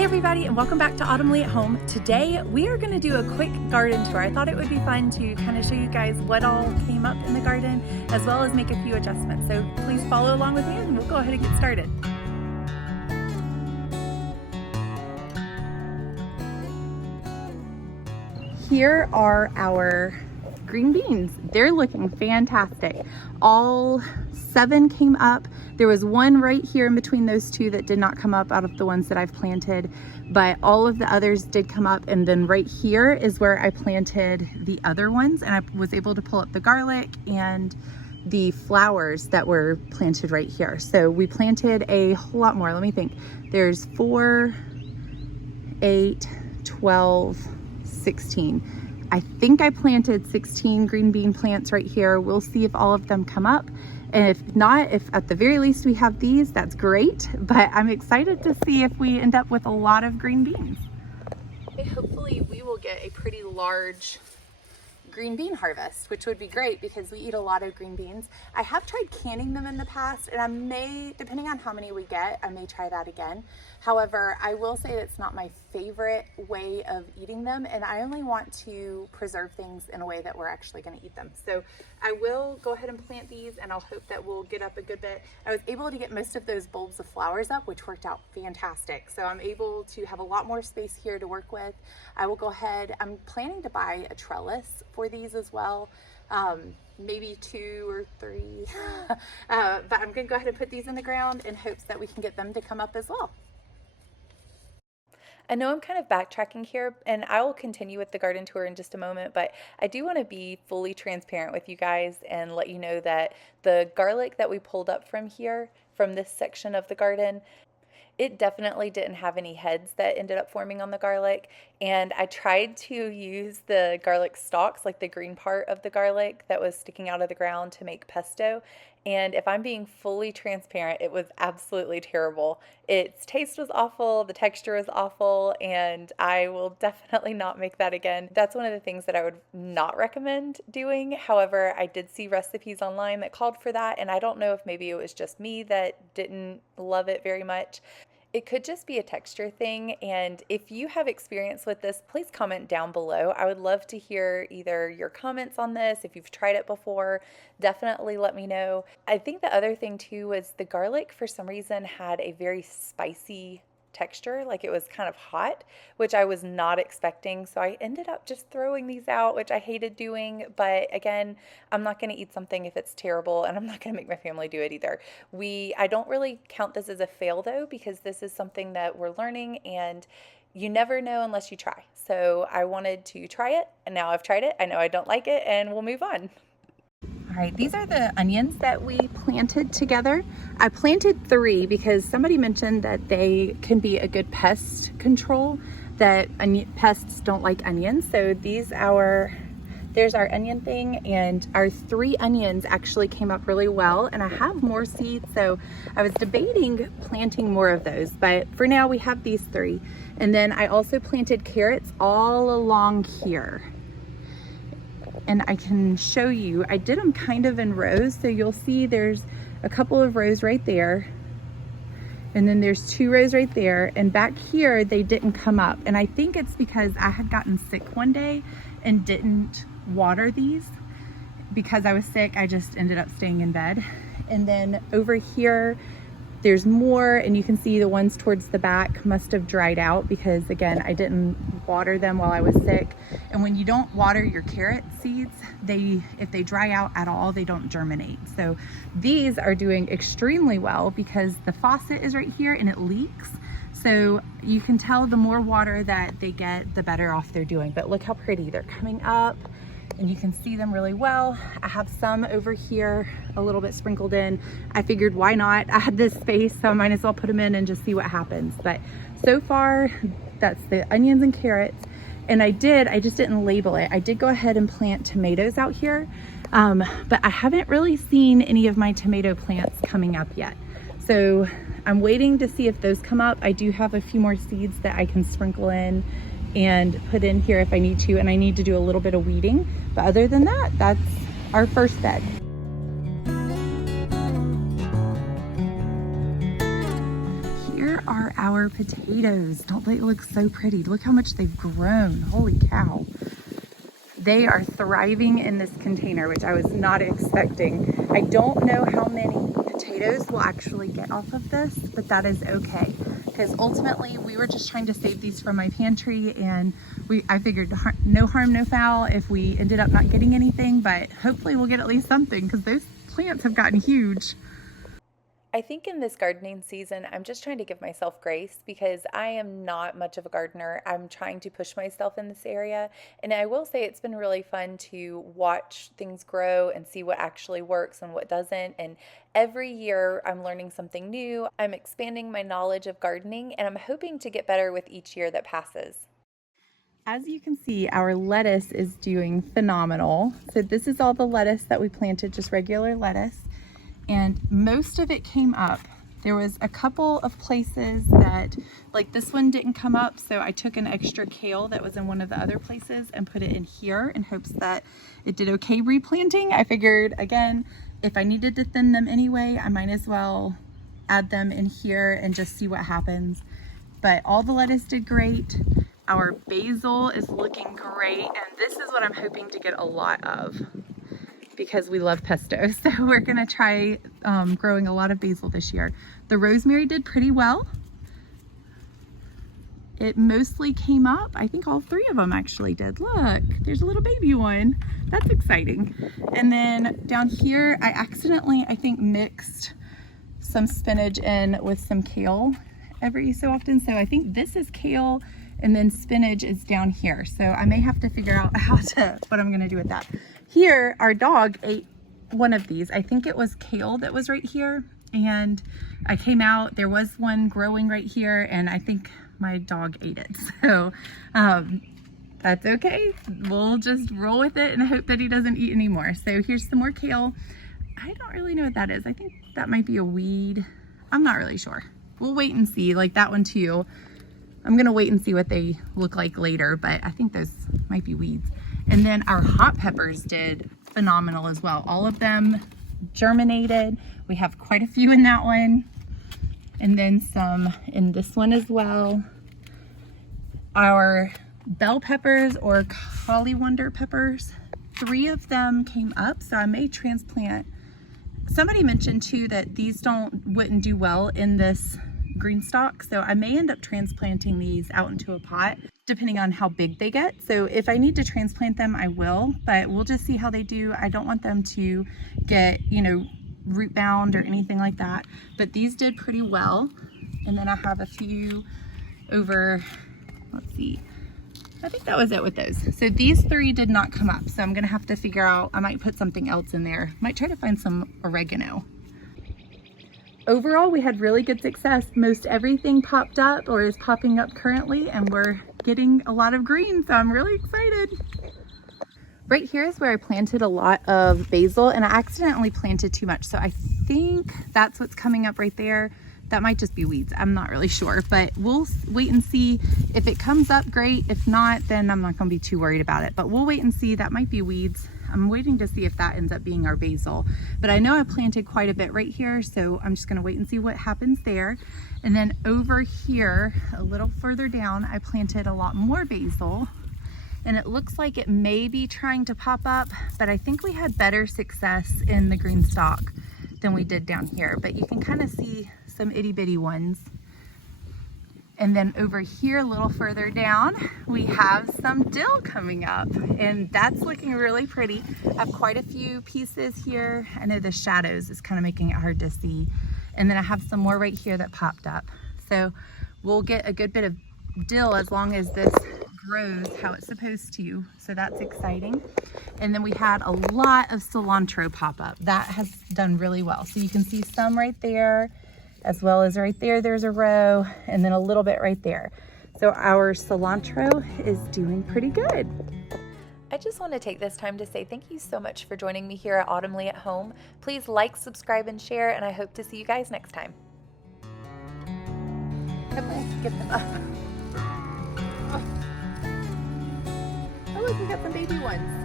Hey everybody, and welcome back to Autumn Leigh at Home. Today we are going to do a quick garden tour. I thought it would be fun to kind of show you guys what all came up in the garden, as well as make a few adjustments. So please follow along with me and we'll go ahead and get started. Here are our green beans. They're looking fantastic. All 7 came up. There was one right here in between those 2 that did not come up out of the ones that I've planted, but all of the others did come up. And then right here is where I planted the other ones, and I was able to pull up the garlic and the flowers that were planted right here. So we planted a whole lot more. Let me think. There's 4, 8, 12, 16. I think I planted 16 green bean plants right here. We'll see if all of them come up. And if not, if at the very least we have these, that's great. But I'm excited to see if we end up with a lot of green beans. Hopefully we will get a pretty large green bean harvest, which would be great because we eat a lot of green beans. I have tried canning them in the past, and I may, depending on how many we get, I may try that again. However, I will say that's not my favorite way of eating them, and I only want to preserve things in a way that we're actually going to eat them. So I will go ahead and plant these, and I'll hope that we'll get up a good bit. I was able to get most of those bulbs of flowers up, which worked out fantastic. So I'm able to have a lot more space here to work with. I will go ahead, I'm planning to buy a trellis for these as well. Maybe 2 or 3, but I'm gonna go ahead and put these in the ground in hopes that we can get them to come up as well. I know I'm kind of backtracking here, and I will continue with the garden tour in just a moment, but I do want to be fully transparent with you guys and let you know that the garlic that we pulled up from here, from this section of the garden, it definitely didn't have any heads that ended up forming on the garlic, and I tried to use the garlic stalks, like the green part of the garlic that was sticking out of the ground, to make pesto. And if I'm being fully transparent, it was absolutely terrible. Its taste was awful, the texture was awful, and I will definitely not make that again. That's one of the things that I would not recommend doing. However, I did see recipes online that called for that, and I don't know if maybe it was just me that didn't love it very much. It could just be a texture thing, and if you have experience with this, please comment down below. I would love to hear either your comments on this. If you've tried it before, definitely let me know. I think the other thing too was the garlic for some reason had a very spicy texture, like it was kind of hot, which I was not expecting. So I ended up just throwing these out, which I hated doing. But again, I'm not going to eat something if it's terrible, and I'm not going to make my family do it either. I don't really count this as a fail though, because this is something that we're learning, and you never know unless you try. So I wanted to try it, and now I've tried it. I know I don't like it, and we'll move on. All right, these are the onions that we planted together. I planted 3 because somebody mentioned that they can be a good pest control, that pests don't like onions. So there's our onion thing, and our 3 onions actually came up really well, and I have more seeds, so I was debating planting more of those, but for now we have these 3. And then I also planted carrots all along here. And I can show you, I did them kind of in rows, so you'll see there's a couple of rows right there, and then there's 2 rows right there, and back here they didn't come up, and I think it's because I had gotten sick one day and didn't water these. Because I was sick, I just ended up staying in bed. And then over here there's more, and you can see the ones towards the back must have dried out because, again, I didn't water them while I was sick. And when you don't water your carrot seeds, if they dry out at all, they don't germinate. So these are doing extremely well because the faucet is right here and it leaks. So you can tell the more water that they get, the better off they're doing. But look how pretty they're coming up, and you can see them really well. I have some over here a little bit sprinkled in. I figured why not? I had this space, so I might as well put them in and just see what happens. But so far, that's the onions and carrots. And I just didn't label it. I did go ahead and plant tomatoes out here, but I haven't really seen any of my tomato plants coming up yet. So I'm waiting to see if those come up. I do have a few more seeds that I can sprinkle in and put in here if I need to, and I need to do a little bit of weeding. But other than that, that's our first bed. Here are our potatoes. Don't they look so pretty? Look how much they've grown. Holy cow. They are thriving in this container, which I was not expecting. I don't know how many potatoes we'll actually get off of this, but that is okay. Because ultimately we were just trying to save these from my pantry, and I figured no harm, no foul if we ended up not getting anything, but hopefully we'll get at least something because those plants have gotten huge. I think in this gardening season, I'm just trying to give myself grace because I am not much of a gardener. I'm trying to push myself in this area. And I will say it's been really fun to watch things grow and see what actually works and what doesn't. And every year I'm learning something new. I'm expanding my knowledge of gardening, and I'm hoping to get better with each year that passes. As you can see, our lettuce is doing phenomenal. So this is all the lettuce that we planted, just regular lettuce. And most of it came up. There was a couple of places that, like this one didn't come up, so I took an extra kale that was in one of the other places and put it in here in hopes that it did okay replanting. I figured, again, if I needed to thin them anyway, I might as well add them in here and just see what happens. But all the lettuce did great. Our basil is looking great, and this is what I'm hoping to get a lot of, because we love pesto. So we're gonna try growing a lot of basil this year. The rosemary did pretty well. It mostly came up. I think all three of them actually did. Look, there's a little baby one. That's exciting. And then down here, I accidentally, I think, mixed some spinach in with some kale every so often. So I think this is kale, and then spinach is down here. So I may have to figure out what I'm gonna do with that. Here, our dog ate one of these. I think it was kale that was right here. And I came out, there was one growing right here, and I think my dog ate it. So that's okay. We'll just roll with it and hope that he doesn't eat anymore. So here's some more kale. I don't really know what that is. I think that might be a weed. I'm not really sure. We'll wait and see, like that one too. I'm gonna wait and see what they look like later, but I think those might be weeds. And then our hot peppers did phenomenal as well. All of them germinated. We have quite a few in that one. And then some in this one as well. Our bell peppers, or collywonder peppers, 3 of them came up, so I may transplant. Somebody mentioned too that these wouldn't do well in this GreenStalk, so I may end up transplanting these out into a pot depending on how big they get. So if I need to transplant them, I will, but we'll just see how they do. I don't want them to get, root bound or anything like that, but these did pretty well. And then I have a few over, let's see, I think that was it with those. So these 3 did not come up, so I'm gonna have to figure out, I might put something else in there. Might try to find some oregano. Overall, we had really good success. Most everything popped up or is popping up currently, and we're getting a lot of green, so I'm really excited. Right here is where I planted a lot of basil, and I accidentally planted too much, so I think that's what's coming up right there. That might just be weeds. I'm not really sure, but we'll wait and see. If it comes up, great. If not, then I'm not gonna be too worried about it, but we'll wait and see. That might be weeds. I'm waiting to see if that ends up being our basil, but I know I planted quite a bit right here, so I'm just gonna wait and see what happens there. And then over here, a little further down, I planted a lot more basil, and it looks like it may be trying to pop up, but I think we had better success in the GreenStalk than we did down here, but you can kind of see some itty bitty ones. And then over here, a little further down, we have some dill coming up, and that's looking really pretty. I have quite a few pieces here. I know the shadows is kind of making it hard to see. And then I have some more right here that popped up. So we'll get a good bit of dill as long as this grows how it's supposed to. So that's exciting. And then we had a lot of cilantro pop up. That has done really well. So you can see some right there, as well as right there, there's a row, and then a little bit right there. So our cilantro is doing pretty good. I just want to take this time to say thank you so much for joining me here at Autumn Leigh at Home. Please like, subscribe, and share, and I hope to see you guys next time. I'm going to get them up. Oh, look, we got some baby ones.